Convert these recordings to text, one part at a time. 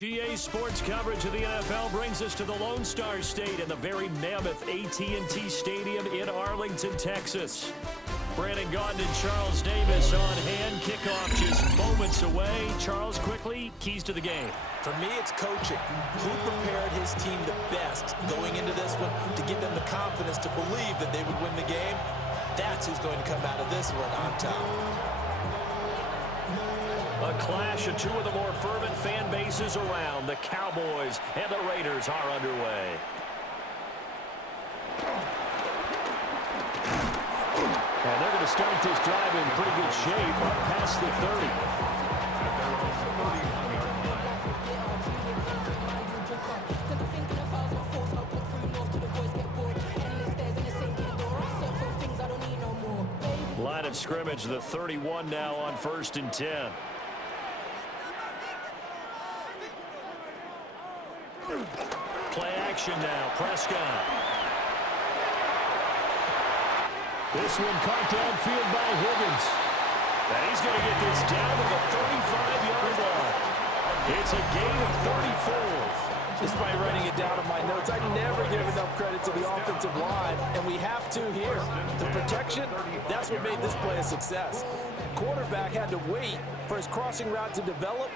GA Sports coverage of the NFL brings us to the Lone Star State in the very mammoth AT&T Stadium in Arlington, Texas. Brandon Gaudin and Charles Davis on hand. Kickoff just moments away. Charles, quickly, keys to the game. For me, it's coaching. Who prepared his team the best going into this one to give them the confidence to believe that they would win the game? That's who's going to come out of this one on top. A clash of two of the more fervent fan bases around. The Cowboys and the Raiders are underway. And they're going to start this drive in pretty good shape up past the 30. Line of scrimmage, the 31 now on 1st and 10. Play action now, Prescott. This one caught downfield by Higgins. And he's going to get this down to the 35-yard line. It's a gain of 34. Despite writing it down in my notes, I never give enough credit to the offensive line, and we have to here. The protection, that's what made this play a success. Quarterback had to wait for his crossing route to develop,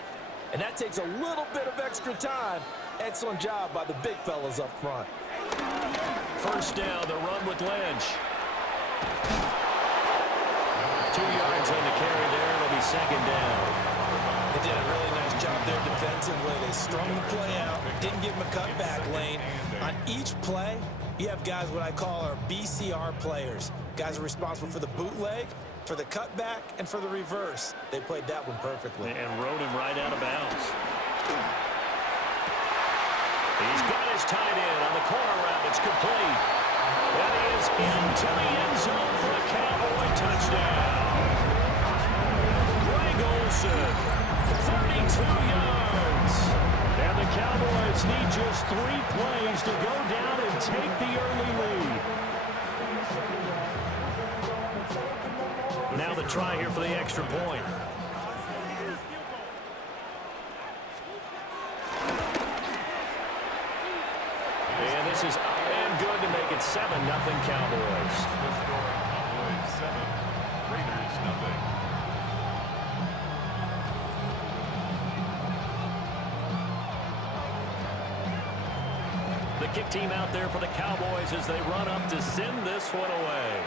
and that takes a little bit of extra time. Excellent job by the big fellas up front. First down, the run with Lynch. 2 yards on the carry there. It'll be second down. They did a really nice job there defensively. They strung the play out, didn't give him a cutback lane. On each play, you have guys what I call our BCR players. Guys are responsible for the bootleg, for the cutback, and for the reverse. They played that one perfectly. And rode him right out of bounds. He's got his tight end on the corner route. It's complete. And he is into the end zone for a Cowboy touchdown. Greg Olsen, 32 yards. And the Cowboys need just 3 plays to go down and take the early lead. Now the try here for the extra point. And this is up and good to make it 7-0 Cowboys. The score, Cowboys 7, Raiders 0. The kick team out there for the Cowboys as they run up to send this one away.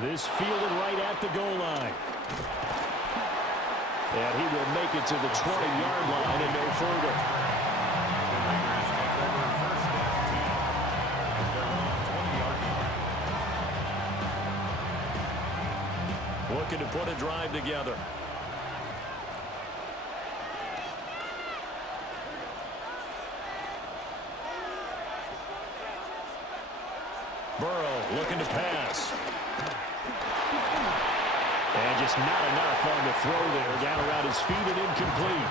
This fielded right at the goal line. And he will make it to the 20-yard line and no further. Looking to put a drive together. Burrow looking to pass. And just not enough on the throw there. Down around his feet and incomplete.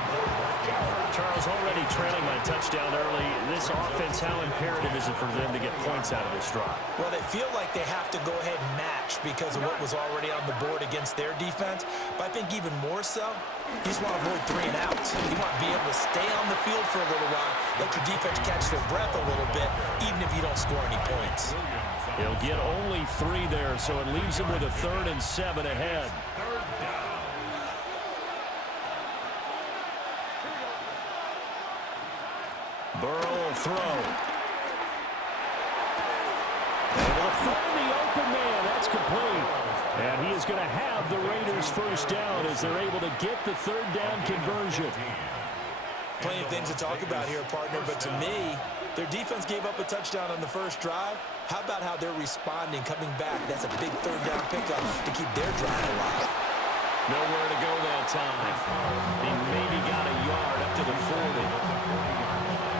Charles, already trailing by touchdown early. This offense, how imperative is it for them to get points out of this drive? Well, they feel like they have to go ahead and match because of what was already on the board against their defense. But I think even more so, you just want to avoid 3 and outs. You want to be able to stay on the field for a little while, let your defense catch their breath a little bit, even if you don't score any points. He'll get only 3 there, so it leaves him with a 3rd and 7 ahead. Burrow will throw. Able to find the open man. That's complete. And he is going to have the Raiders first down as they're able to get the 3rd down conversion. Plenty of things to talk about here, partner, but to me, their defense gave up a touchdown on the first drive. How about how they're responding, coming back? That's a big 3rd down pickup to keep their drive alive. Nowhere to go that time. He maybe got a yard up to the 40.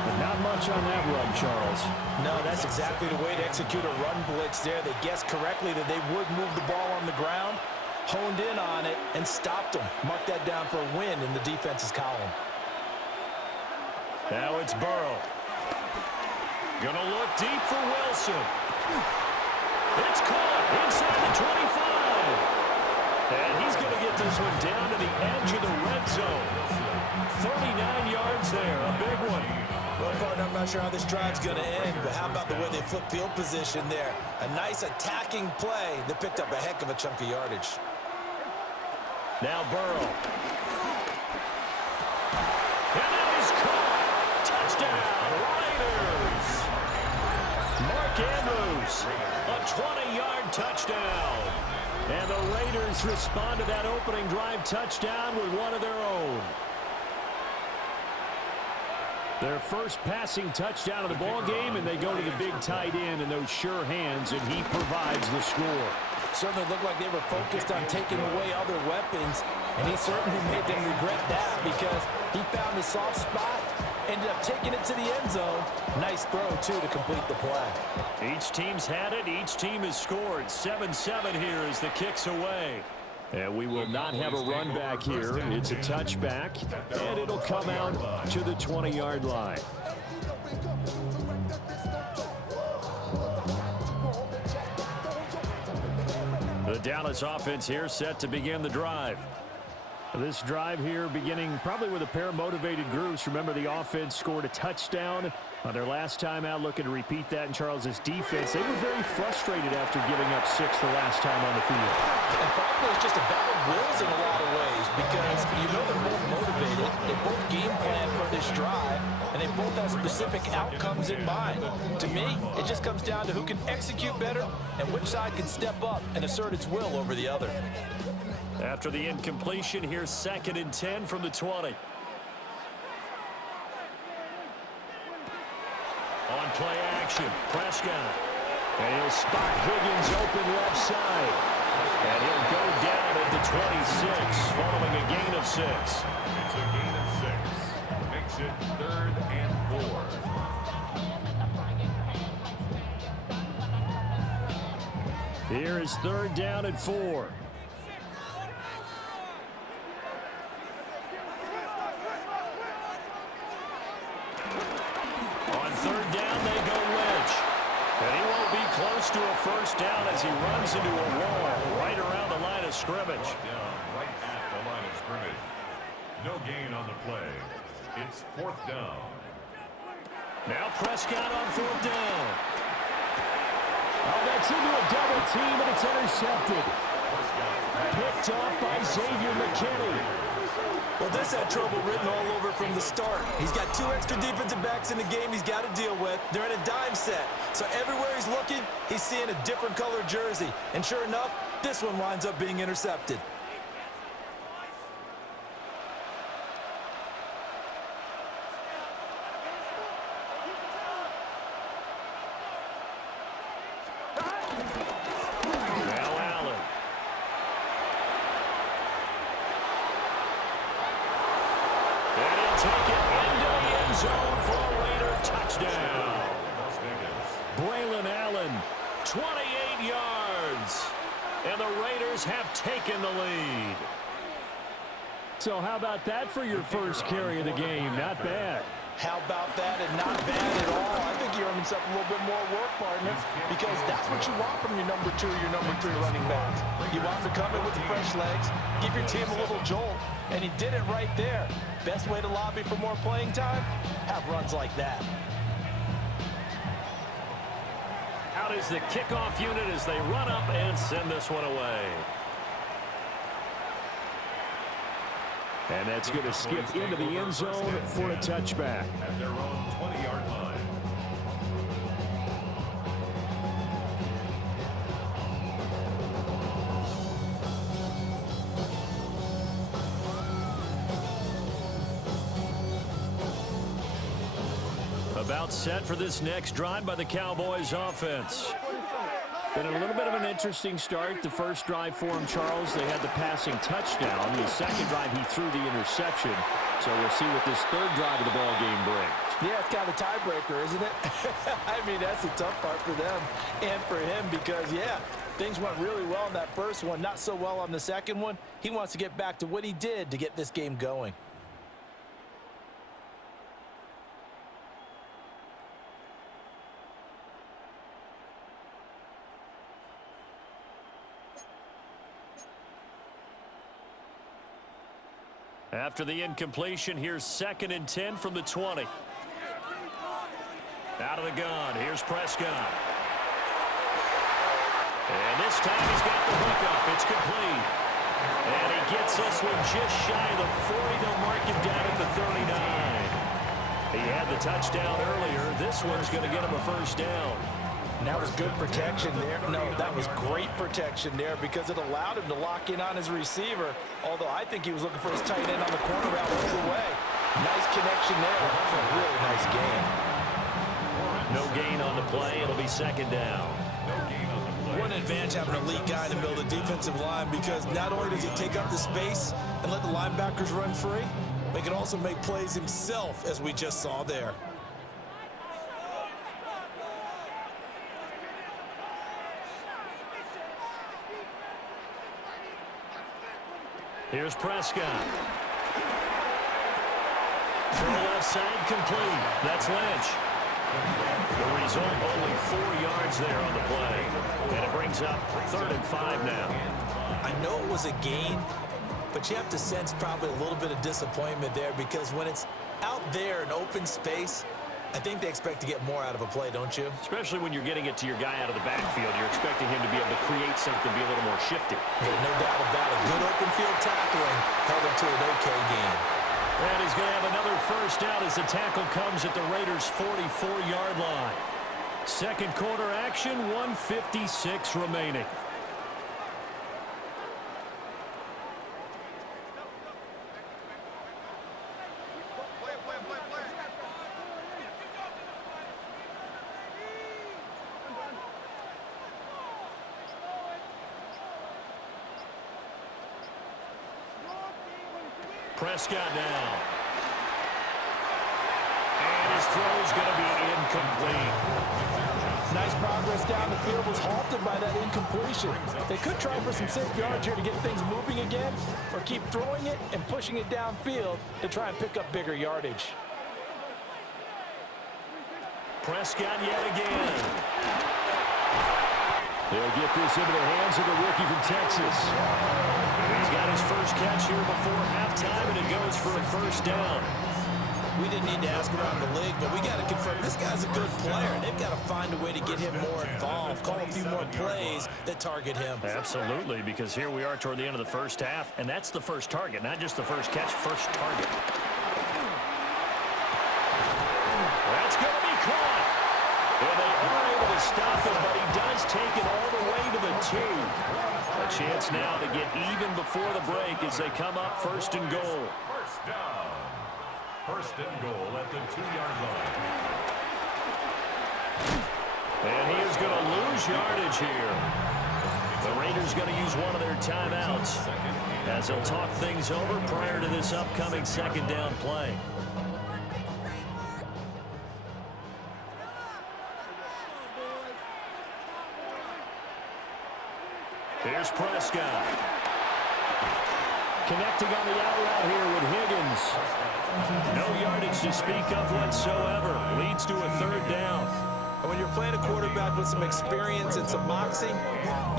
But not much on that run, Charles. No, that's exactly the way to execute a run blitz there. They guessed correctly that they would move the ball on the ground, honed in on it, and stopped them. Mark that down for a win in the defense's column. Now it's Burrow. Gonna look deep for Wilson. It's caught inside the 25. And he's going to get this one down to the edge of the red zone. 39 yards there, a big one. Well, partner, I'm not sure how this drive's going to end, but how about the way they flip field position there? A nice attacking play that picked up a heck of a chunk of yardage. Now Burrow. And that is caught. Touchdown, Raiders. Mark Andrews, a 20-yard touchdown. And the Raiders respond to that opening drive touchdown with one of their own. Their first passing touchdown of the ball game, and they go to the big tight end in those sure hands, and he provides the score. Certainly looked like they were focused on taking away other weapons, and he certainly made them regret that because he found the soft spot, ended up taking it to the end zone. Nice throw, too, to complete the play. Each team's had it. Each team has scored. 7-7 here as the kick's away. And we will not have a run back here. It's a touchback, and it'll come out to the 20-yard line. The Dallas offense here set to begin the drive. This drive here beginning probably with a pair of motivated groups. Remember, the offense scored a touchdown on their last time out. Looking to repeat that in Charles's defense. They were very frustrated after giving up 6 the last time on the field. And frankly, it's just a battle of wills in a lot of ways because you know they're both motivated. They both game plan for this drive, and they both have specific outcomes in mind. To me, it just comes down to who can execute better and which side can step up and assert its will over the other. After the incompletion, here's 2nd and 10 from the 20. On play action, Prescott. And he'll spot Higgins open left side. And he'll go down at the 26 following a gain of 6. It's a gain of 6. Makes it 3rd and 4. Here is 3rd down and 4. On 3rd down, they go Lynch. And he won't be close to a first down as he runs into a wall right around the line of scrimmage. Down right at the line of scrimmage. No gain on the play. It's 4th down. Now Prescott on 4th down. Oh, that's into a double team, and it's intercepted. Picked off by Xavier McKinney. Well, this had trouble written all over from the start. He's got 2 extra defensive backs in the game he's got to deal with. They're in a dime set. So everywhere he's looking, he's seeing a different color jersey. And sure enough, this one winds up being intercepted. Taken the lead. So how about that for your first carry of the game? Not bad. How about that, and not bad at all. I think he earned himself a little bit more work, partner, because that's what you want from your number 2 or your number 3 running backs. You want him to come in with the fresh legs, give your team a little jolt, and he did it right there. Best way to lobby for more playing time? Have runs like that. Out is the kickoff unit as they run up and send this one away. And that's going to skip into the end zone for a touchback. At their own 20-yard line. About set for this next drive by the Cowboys offense. Been a little bit of an interesting start. The first drive for him, Charles, they had the passing touchdown. The second drive, he threw the interception. So we'll see what this 3rd drive of the ball game brings. Yeah, it's kind of a tiebreaker, isn't it? I mean, that's the tough part for them and for him because, yeah, things went really well in that first one, not so well on the second one. He wants to get back to what he did to get this game going. After the incompletion, here's 2nd and 10 from the 20. Out of the gun, here's Prescott. And this time he's got the hook up. It's complete. And he gets this one just shy of the 40. They'll mark him down at the 39. He had the touchdown earlier. This one's going to get him a first down. And that was good protection there. No, that was great protection there because it allowed him to lock in on his receiver, although I think he was looking for his tight end on the corner route all the way. Nice connection there for a really nice gain. No gain on the play. It'll be 2nd down. What an advantage having an elite guy in the middle of the defensive line, because not only does he take up the space and let the linebackers run free, but he can also make plays himself, as we just saw there. Here's Prescott. Throw left side complete. That's Lynch. The result, only 4 yards there on the play. And it brings up 3rd and 5 now. I know it was a gain, but you have to sense probably a little bit of disappointment there, because when it's out there in open space, I think they expect to get more out of a play, don't you? Especially when you're getting it to your guy out of the backfield. You're expecting him to be able to create something, be a little more shifty. Yeah, no doubt about it. Good open field tackling held him to an okay gain. And he's going to have another first down as the tackle comes at the Raiders' 44-yard line. Second quarter action, 1:56 remaining. Prescott now. And his throw's going to be incomplete. Nice progress down the field, was halted by that incompletion. They could try for some safe yards here to get things moving again, or keep throwing it and pushing it downfield to try and pick up bigger yardage. Prescott yet again. They'll get this into the hands of the rookie from Texas. He's got his first catch here before halftime, and it goes for a first down. We didn't need to ask around the league, but we got to confirm this guy's a good player. They've got to find a way to get him more involved, call a few more plays that target him. Absolutely, because here we are toward the end of the first half, and that's the first target, not just the first catch, first target. That's going to be caught. And they are able to stop him, but he does take it all the way to the 2. A chance now to get even before the break as they come up 1st and goal. First down. 1st and goal at the 2-yard line. And he is going to lose yardage here. The Raiders going to use one of their timeouts as they'll talk things over prior to this upcoming 2nd down play. Here's Prescott. Connecting on the out route here with Higgins. No yardage to speak of whatsoever. Leads to a 3rd down. And when you're playing a quarterback with some experience and some moxie,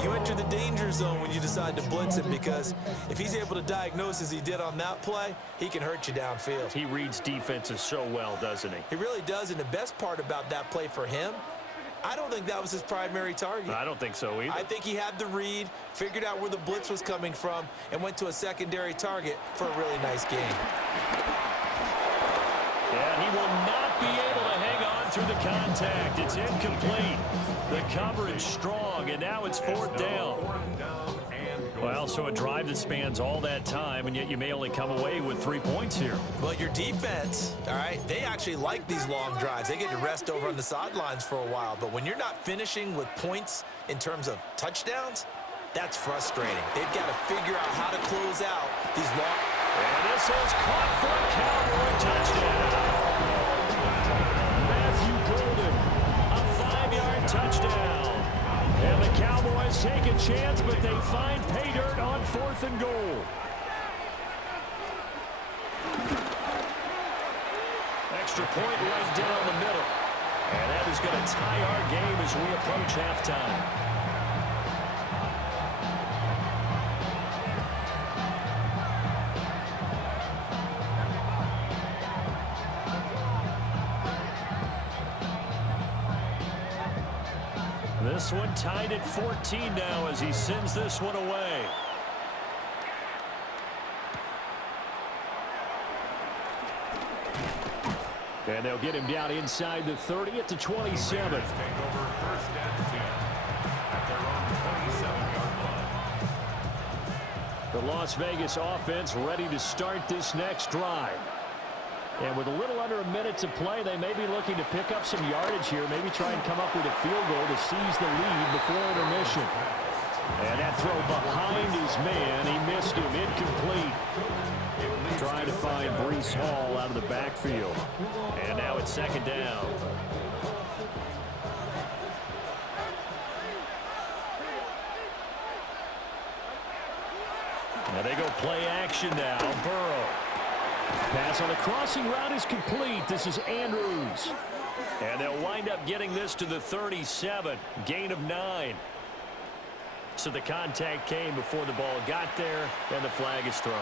you enter the danger zone when you decide to blitz him, because if he's able to diagnose as he did on that play, he can hurt you downfield. He reads defenses so well, doesn't he? He really does, and the best part about that play for him, I don't think that was his primary target. I don't think so either. I think he had the read, figured out where the blitz was coming from, and went to a secondary target for a really nice gain. Yeah, he will not be able to hang on through the contact. It's incomplete. The coverage strong, and now it's 4th down. Well, so a drive that spans all that time, and yet you may only come away with 3 points here. Well, your defense, all right, they actually like these long drives. They get to rest over on the sidelines for a while. But when you're not finishing with points in terms of touchdowns, that's frustrating. They've got to figure out how to close out these long. And this is caught for a Cowboy touchdown. Matthew Golden, a 5-yard touchdown. And the Cowboys take a chance, but they find pay dirt on 4th and goal. Extra point right down the middle. And that is going to tie our game as we approach halftime. This one tied at 14 now as he sends this one away. And they'll get him down inside the 30 at the 27. Take over 1st and 10 at their own 27-yard line. The Las Vegas offense ready to start this next drive. And with a little under a minute to play, they may be looking to pick up some yardage here, maybe try and come up with a field goal to seize the lead before intermission. And that throw behind his man, he missed him, incomplete. Trying to find Breece Hall out of the backfield. And now it's 2nd down. And they go play action now. Burrow. Pass on the crossing route is complete. This is Andrews. And they'll wind up getting this to the 37. Gain of 9. So the contact came before the ball got there, and the flag is thrown.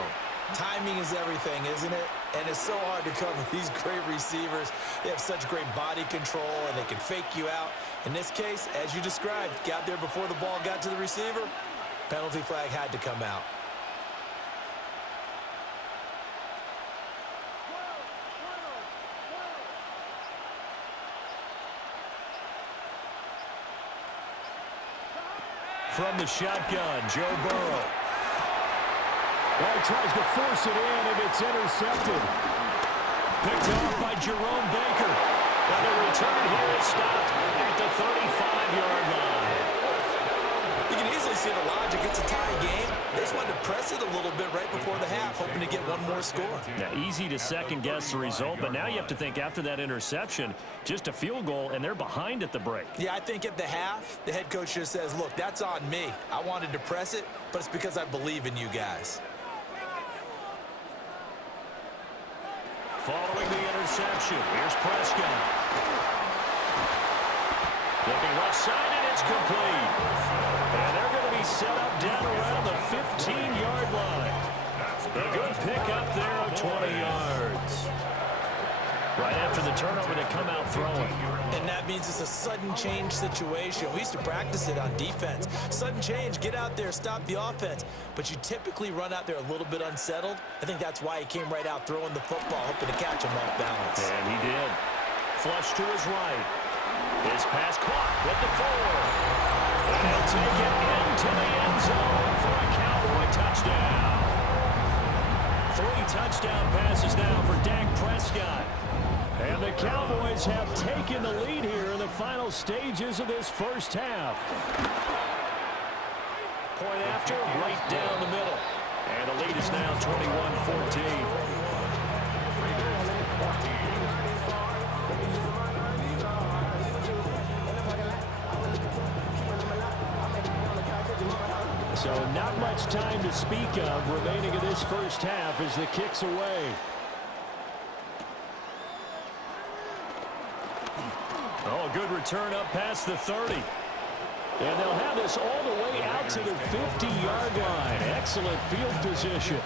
Timing is everything, isn't it? And it's so hard to cover these great receivers. They have such great body control, and they can fake you out. In this case, as you described, got there before the ball got to the receiver. Penalty flag had to come out. From the shotgun, Joe Burrow. Well, he tries to force it in, and it's intercepted. Picked off by Jerome Baker. And the return here is stopped at the 35-yard line. You can easily see the logic. It's a tie game. They just wanted to press it a little bit right before the half, hoping to get one more score. Now, easy to second-guess the result, but now you have to think after that interception, just a field goal, and they're behind at the break. Yeah, I think at the half, the head coach just says, look, that's on me. I wanted to press it, but it's because I believe in you guys. Following the interception, here's Prescott. Looking left side, and it's complete. And they're going to be set up down around the 15-yard line. A good pick up there of 20 yards. Right after the turnover, they come out throwing. And that means it's a sudden change situation. We used to practice it on defense. Sudden change, get out there, stop the offense. But you typically run out there a little bit unsettled. I think that's why he came right out throwing the football, hoping to catch him off balance. And he did. Flush to his right. His pass caught with the 4. And he'll take it into the end zone for a Cowboy touchdown. 3 touchdown passes now for Dak Prescott. And the Cowboys have taken the lead here in the final stages of this first half. Point after, right down the middle. And the lead is now 21-14. So not much time to speak of remaining in this first half as the kick's away. Oh, good return up past the 30. And they'll have this all the way out to the 50-yard line. Excellent field position.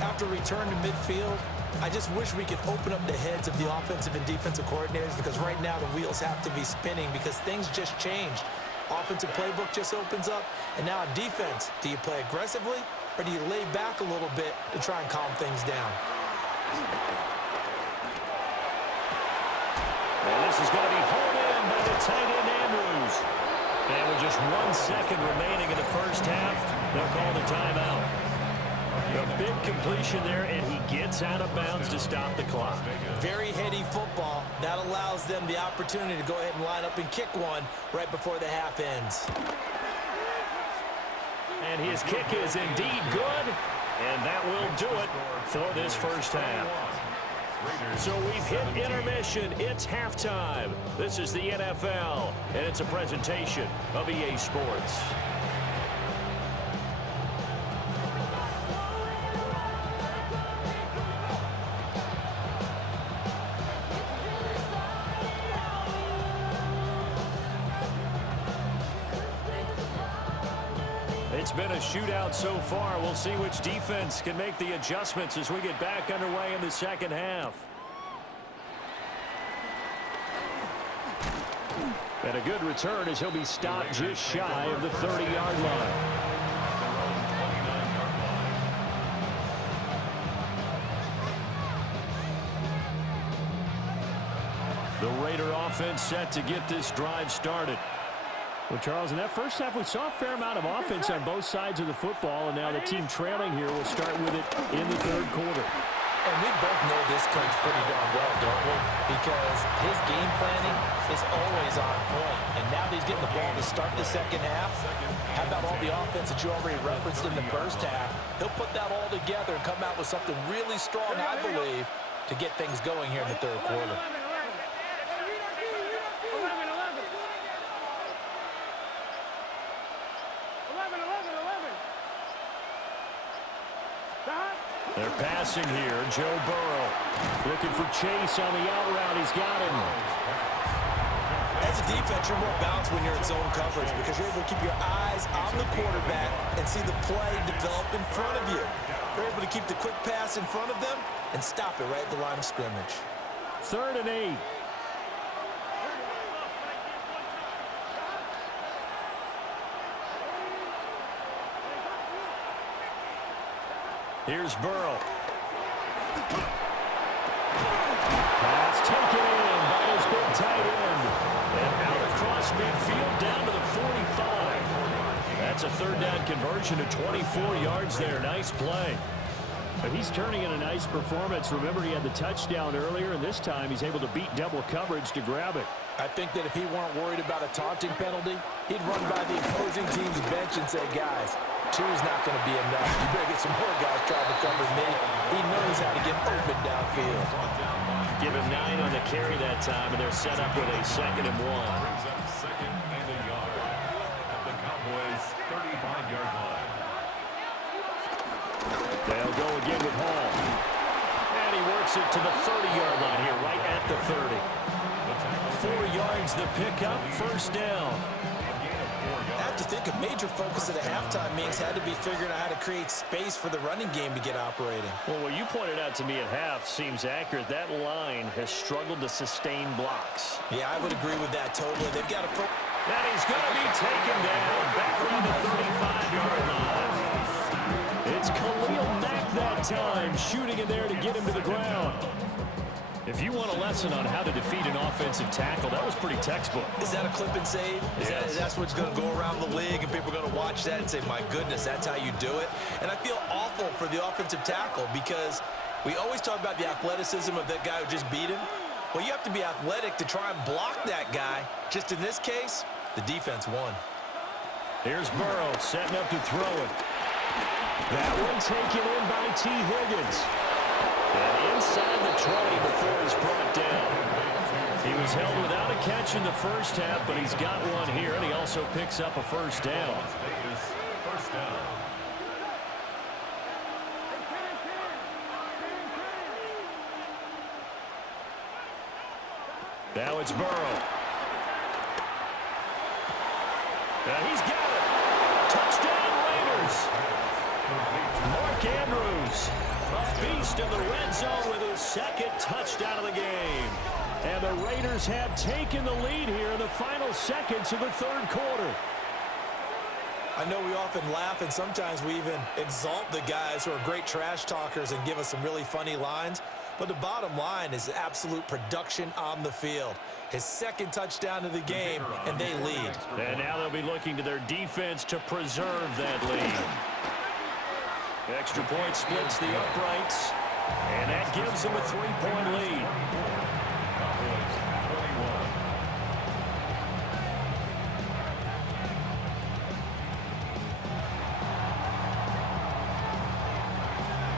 After return to midfield, I just wish we could open up the heads of the offensive and defensive coordinators, because right now the wheels have to be spinning because things just changed. Offensive playbook just opens up, and now on defense, do you play aggressively or do you lay back a little bit to try and calm things down? And this is going to be hauled in by the tight end Andrews. And with just 1 second remaining in the first half, they'll call the timeout. A big completion there, and he gets out of bounds to stop the clock. Very heady football. That allows them the opportunity to go ahead and line up and kick one right before the half ends. And his kick is indeed good, and that will do it for this first half. So we've hit intermission. It's halftime. This is the NFL, and it's a presentation of EA Sports. It's been a shootout so far. We'll see which defense can make the adjustments as we get back underway in the second half. And a good return as he'll be stopped just shy of the 30-yard line. The Raider offense set to get this drive started. Well, Charles, in that first half, we saw a fair amount of offense on both sides of the football, and now the team trailing here will start with it in the third quarter. And we both know this coach pretty darn well, don't we? Because his game planning is always on point. And now that he's getting the ball to start the second half, how about all the offense that you already referenced in the first half? He'll put that all together and come out with something really strong, I believe, to get things going here in the third quarter. They're passing here. Joe Burrow looking for Chase on the out route. He's got him. As a defense, you're more balanced when you're in zone coverage because you're able to keep your eyes on the quarterback and see the play develop in front of you. You're able to keep the quick pass in front of them and stop it right at the line of scrimmage. 3rd and 8. Here's Burrow. That's taken in by his big tight end. And out across midfield down to the 45. That's a 3rd down conversion to 24 yards there. Nice play. But he's turning in a nice performance. Remember, he had the touchdown earlier, and this time he's able to beat double coverage to grab it. I think that if he weren't worried about a taunting penalty, he'd run by the opposing team's bench and say, guys, 2's not going to be enough. You better get some more guys trying to cover me. He knows how to get open downfield. Give him 9 on the carry that time, and they're set up with a 2nd and 1. Brings up 2nd and a yard at the Cowboys' 35-yard line. They'll go again with Hall. And he works it to the 30-yard line here, right at the 30. 4 yards the pickup, 1st down. I have to think a major focus at the halftime meetings had to be figuring out how to create space for the running game to get operating. Well, what you pointed out to me at half seems accurate. That line has struggled to sustain blocks. Yeah, I would agree with that totally. They've got to... And he's going to be taken down back around the 35-yard line. It's Khalil Mack that time, shooting in there to get him to the ground. If you want a lesson on how to defeat an offensive tackle, that was pretty textbook. Is that a clip and save? That's what's going to go around the league, and people are going to watch that and say, my goodness, that's how you do it? And I feel awful for the offensive tackle because we always talk about the athleticism of that guy who just beat him. Well, you have to be athletic to try and block that guy. Just in this case, the defense won. Here's Burrow setting up to throw it. That one taken in by T. Higgins. And inside the 20 before he's brought down. He was held without a catch in the first half, but he's got one here, and he also picks up a 1st down. First down. Now it's Burrow. And he's got it. Touchdown Raiders. Mark Andrews, a beast in the red zone with his 2nd touchdown of the game. And the Raiders have taken the lead here in the final seconds of the 3rd quarter. I know we often laugh, and sometimes we even exalt the guys who are great trash talkers and give us some really funny lines. But the bottom line is absolute production on the field. His 2nd touchdown of the game, and they lead. And now they'll be looking to their defense to preserve that lead. Extra point splits the uprights, and that gives them a 3-point lead. Cowboys 21.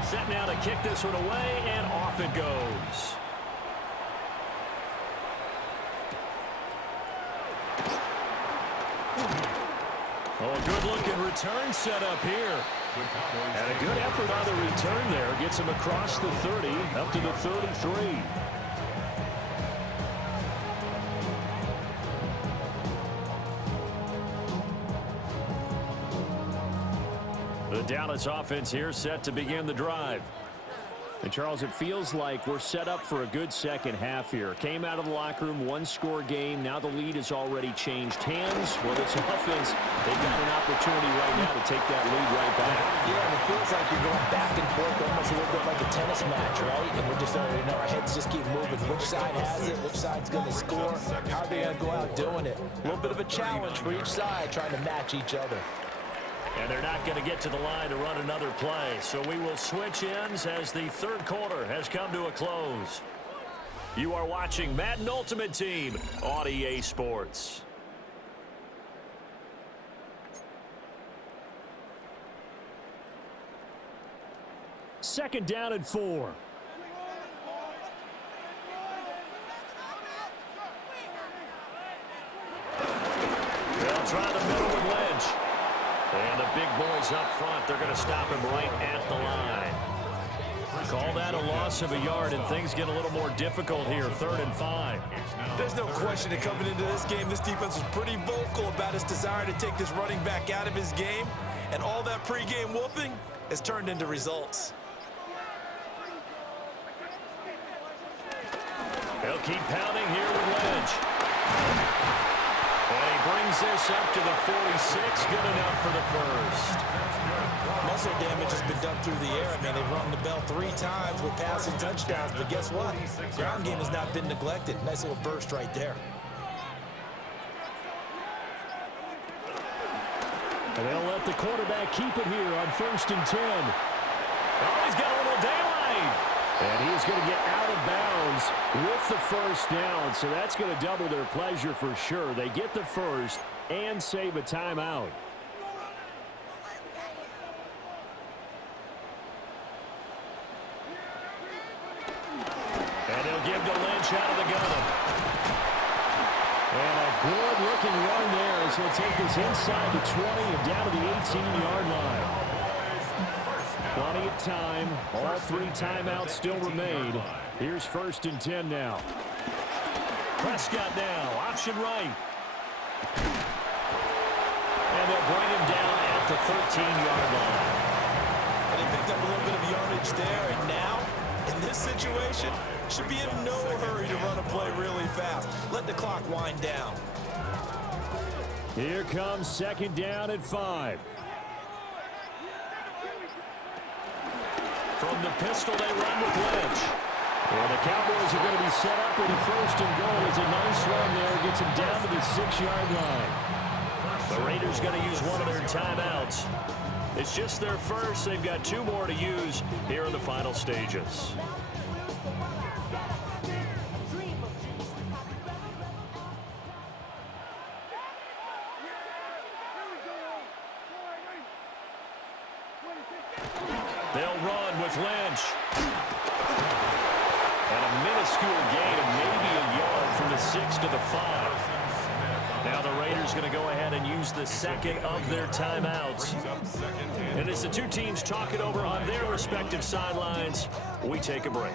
Set now to kick this one away, and off it goes. Oh, a good-looking return set up here. And a good effort on the return there. Gets him across the 30, up to the 33. The Dallas offense here set to begin the drive. And, Charles, it feels like we're set up for a good second half here. Came out of the locker room, one-score game. Now the lead has already changed hands. Well, it's offense. They've got an opportunity right now to take that lead right back. Yeah, and it feels like you're going back and forth almost a little bit like a tennis match, right? And we're just, our heads just keep moving. Which side has it? Which side's going to score? How are they going to go out doing it? A little bit of a challenge for each side trying to match each other. And they're not going to get to the line to run another play. So we will switch ends as the third quarter has come to a close. You are watching Madden Ultimate Team on EA Sports. Second down and 4. They'll try the middle with Lynch. And the big boys up front, they're going to stop him right at the line. Call that a loss of a yard, and things get a little more difficult here, 3rd and 5. There's no question that coming into this game, this defense was pretty vocal about its desire to take this running back out of his game, and all that pregame wolfing has turned into results. They'll keep pounding here with Lynch. And he brings this up to the 46, good enough for the first. Most of the damage has been done through the air. I mean, they've rung the bell 3 times with passing touchdowns, but guess what? Ground game has not been neglected. Nice little burst right there. And they'll let the quarterback keep it here on 1st and 10. Oh, he's got a little daylight. And he's going to get out of bounds with the first down, so that's going to double their pleasure for sure. They get the first and save a timeout. And they'll give to Lynch out of the gun. And a good-looking run there as he'll take this inside the 20 and down to the 18-yard line. Plenty of time. All 3 timeouts still remain. Here's 1st and 10 now. Prescott now, option right. And they'll bring him down at the 13-yard line. And they picked up a little bit of yardage there, and now, in this situation, should be in no hurry to run a play really fast. Let the clock wind down. Here comes 2nd down and 5. From the pistol, they run with Lynch. And the Cowboys are going to be set up with a 1st and goal. It's a nice run there. Gets him down to the 6-yard line. The Raiders going to use one of their timeouts. It's just their first. They've got 2 more to use here in the final stages. They'll run with Lynch. And a minuscule gain of maybe a yard from the 6 to the 5. Now the Raiders going to go ahead and use the 2nd of their timeouts. And as the 2 teams talk it over on their respective sidelines, we take a break.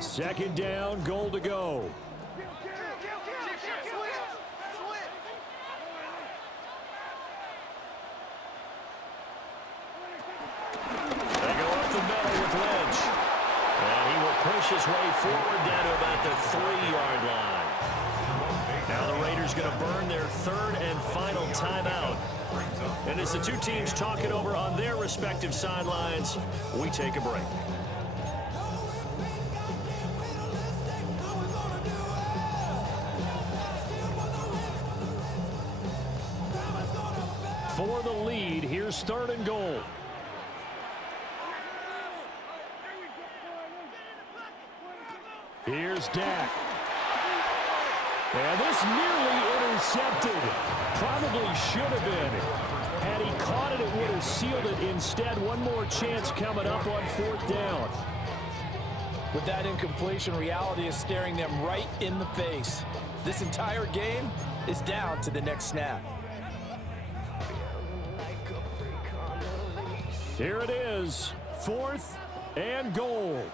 Second down, goal to go. They go up the middle with Lynch. And he will push his way forward down to about the 3-yard line. Now the Raiders going to burn their 3rd and final timeout. And as the 2 teams talk it over on their respective sidelines, we take a break. For the lead, here's 3rd and goal. Here's Dak. And this nearly intercepted. Probably should have been. Had he caught it, it would have sealed it. Instead, one more chance coming up on 4th down. With that incompletion, reality is staring them right in the face. This entire game is down to the next snap. Here it is, 4th and goal.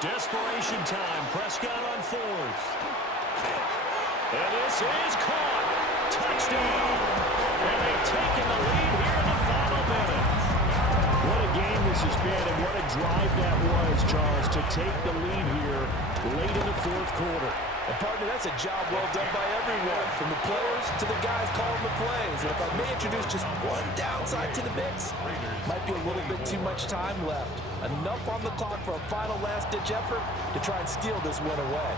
Desperation time. Prescott on fourth. And this is caught. Touchdown. And they've taken the lead here in the final minute. What a game this has been, and what a drive that was, Charles, to take the lead here late in the fourth quarter. And partner, that's a job well done by everyone, from the players to the guys calling the plays. And if I may introduce just one downside to the mix, might be a little bit too much time left. Enough on the clock for a final last-ditch effort to try and steal this win away.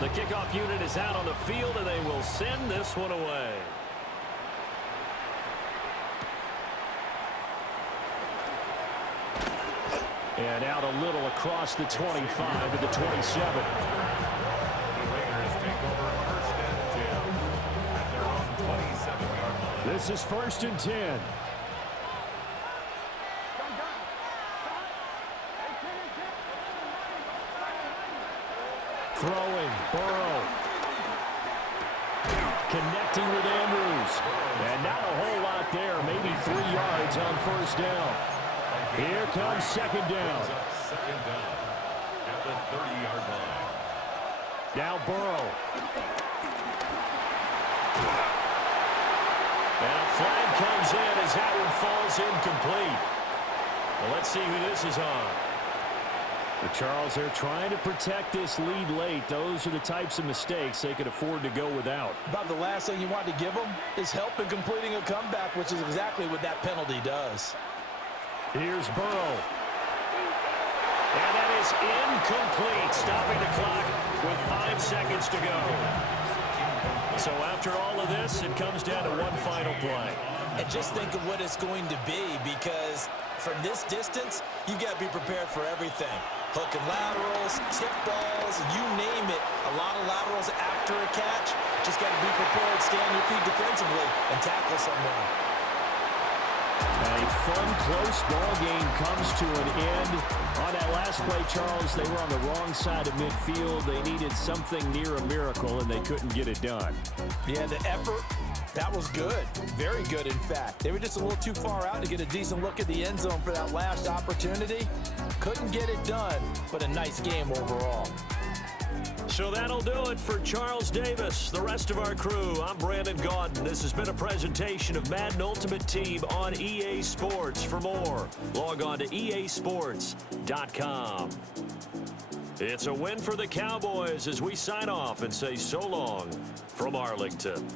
The kickoff unit is out on the field, and they will send this one away. And out a little across the 25 to the 27. The Raiders take over first and 10 at their own 27-yard line. This is first and 10. Throwing, Burrow. Connecting with Andrews. And not a whole lot there, maybe 3 yards on first down. Here comes second down. Second down at the 30-yard line. Now Burrow. And a flag comes in as that one falls incomplete. Well, let's see who this is on. But Charles, they're trying to protect this lead late. Those are the types of mistakes they could afford to go without. About the last thing you want to give them is help in completing a comeback, which is exactly what that penalty does. Here's Burrow. And that is incomplete, stopping the clock with 5 seconds to go. So after all of this, it comes down to one final play. And just think of what it's going to be, because from this distance, you got to be prepared for everything. Hook and laterals, tip balls, you name it. A lot of laterals after a catch. Just got to be prepared, stay on your feet defensively, and tackle someone. A fun, close ball game comes to an end. On that last play, Charles, they were on the wrong side of midfield. They needed something near a miracle, and they couldn't get it done. Yeah, the effort, that was good. Very good, in fact. They were just a little too far out to get a decent look at the end zone for that last opportunity. Couldn't get it done, but a nice game overall. So that'll do it for Charles Davis, the rest of our crew. I'm Brandon Gaudin. This has been a presentation of Madden Ultimate Team on EA Sports. For more, log on to easports.com. It's a win for the Cowboys as we sign off and say so long from Arlington.